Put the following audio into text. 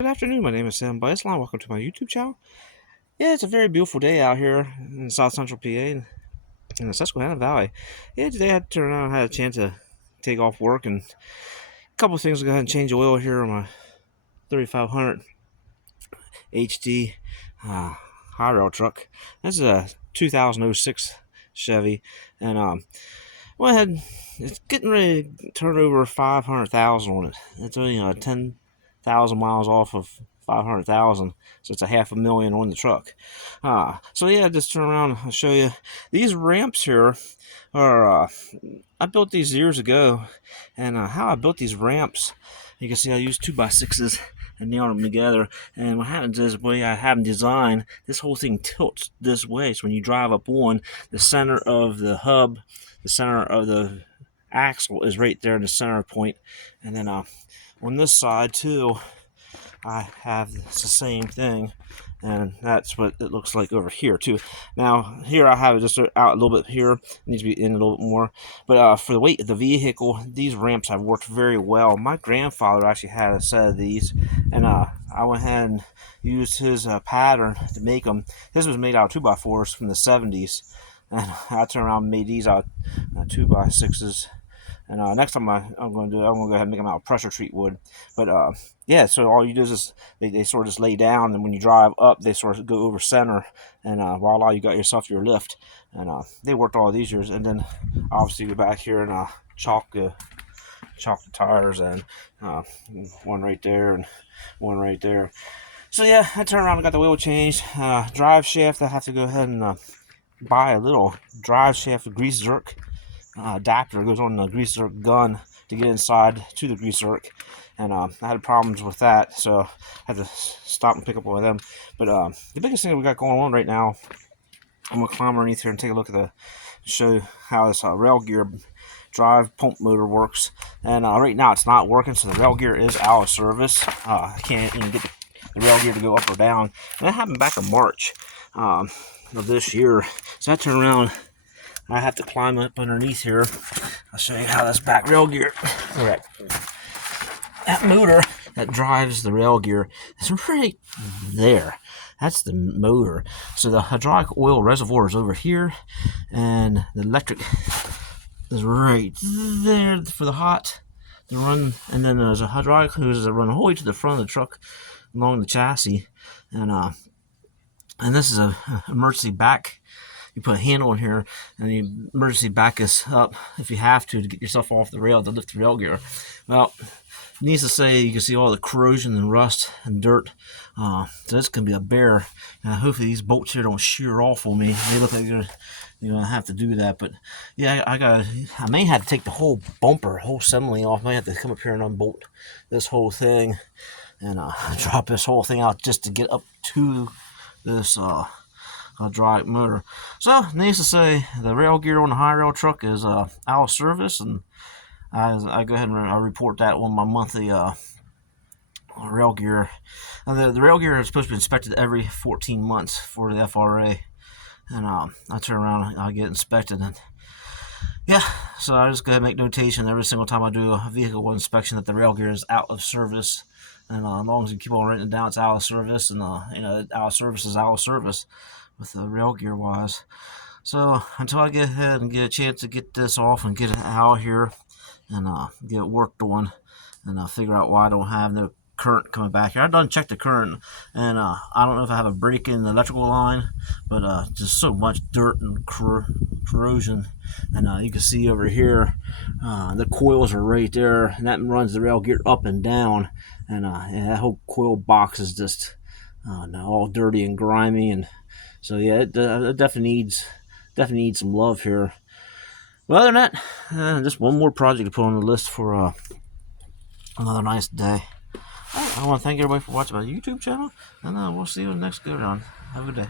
Good afternoon, my name is Sam Beisline. Welcome to my YouTube channel. Yeah, it's a very beautiful day out here in South Central PA in the Susquehanna Valley. Yeah, today I had to turn around and had a chance to take off work and a couple of things. Go ahead and change oil here on my 3500 HD high rail truck. This is a 2006 Chevy, and went ahead. It's getting ready to turn over 500,000 on it. It's only 10,000 miles off of 500,000, so it's a half a million on the truck. So yeah, just turn around and show you these ramps here are. I built these years ago, and how I built these ramps, you can see I used 2x6s and nailed them together. And what happens is, the way I have them designed, this whole thing tilts this way. So when you drive up on, the center of the hub, the center of the axle is right there in the center point. And then on this side too, I have the same thing, and that's what it looks like over here too. Now here I have it just out a little bit here. It needs to be in a little bit more, but for the weight of the vehicle, these ramps have worked very well. My grandfather actually had a set of these, and I went ahead and used his pattern to make them. This was made out of 2x4s from the 70s, and I turned around and made these out of 2x6s. And next time I'm going to do it, I'm going to go ahead and make them out of pressure treat wood. But yeah, so all you do is just, they sort of just lay down, and when you drive up, they sort of go over center, and voila, you got yourself your lift. And they worked all these years, and then obviously go back here and chalk the tires, and one right there and one right there. So yeah, I turned around and got the wheel changed. Drive shaft, I have to go ahead and buy a little drive shaft grease zerk adapter. It goes on the grease zerk gun to get inside to the grease zerk, and I had problems with that, so I had to stop and pick up one of them. But the biggest thing that we got going on right now, I'm gonna climb underneath here and take a look at show how this rail gear drive pump motor works. And right now it's not working, so the rail gear is out of service. I can't even get the rail gear to go up or down, and that happened back in March of this year. So I turn around, I have to climb up underneath here. I'll show you how this back rail gear, correct, that motor that drives the rail gear is right there. That's the motor. So the hydraulic oil reservoir is over here, and the electric is right there for the hot to run. And then there's a hydraulic hose that run all the way to the front of the truck along the chassis. And this is a emergency back. You put a handle in here, and you emergency back this up if you have to get yourself off the rail to lift the rail gear. Well, needs to say, you can see all the corrosion and rust and dirt. So this can be a bear. Hopefully these bolts here don't shear off on me. They look like you're gonna have to do that. But yeah, I may have to take the whole bumper, whole assembly off. I may have to come up here and unbolt this whole thing and drop this whole thing out just to get up to this hydraulic motor. So needs to say, the rail gear on the high rail truck is out of service, and I go ahead and I report that on my monthly rail gear. The rail gear is supposed to be inspected every 14 months for the FRA, and I turn around and I get inspected, and yeah, so I just go ahead and make notation every single time I do a vehicle inspection that the rail gear is out of service. And as long as you keep on writing it down, it's out of service, and out of service is out of service with the rail gear wise. So until I get ahead and get a chance to get this off and get it out here and get it worked on, and figure out why I don't have no current coming back here. I done checked the current, and I don't know if I have a break in the electrical line, but just so much dirt and corrosion. And you can see over here, the coils are right there, and that runs the rail gear up and down. And that whole coil box is just all dirty and grimy, and so yeah, it definitely needs some love here. Well, other than that, just one more project to put on the list for another nice day. I want to thank everybody for watching my YouTube channel, and we'll see you in the next go round. Have a good day.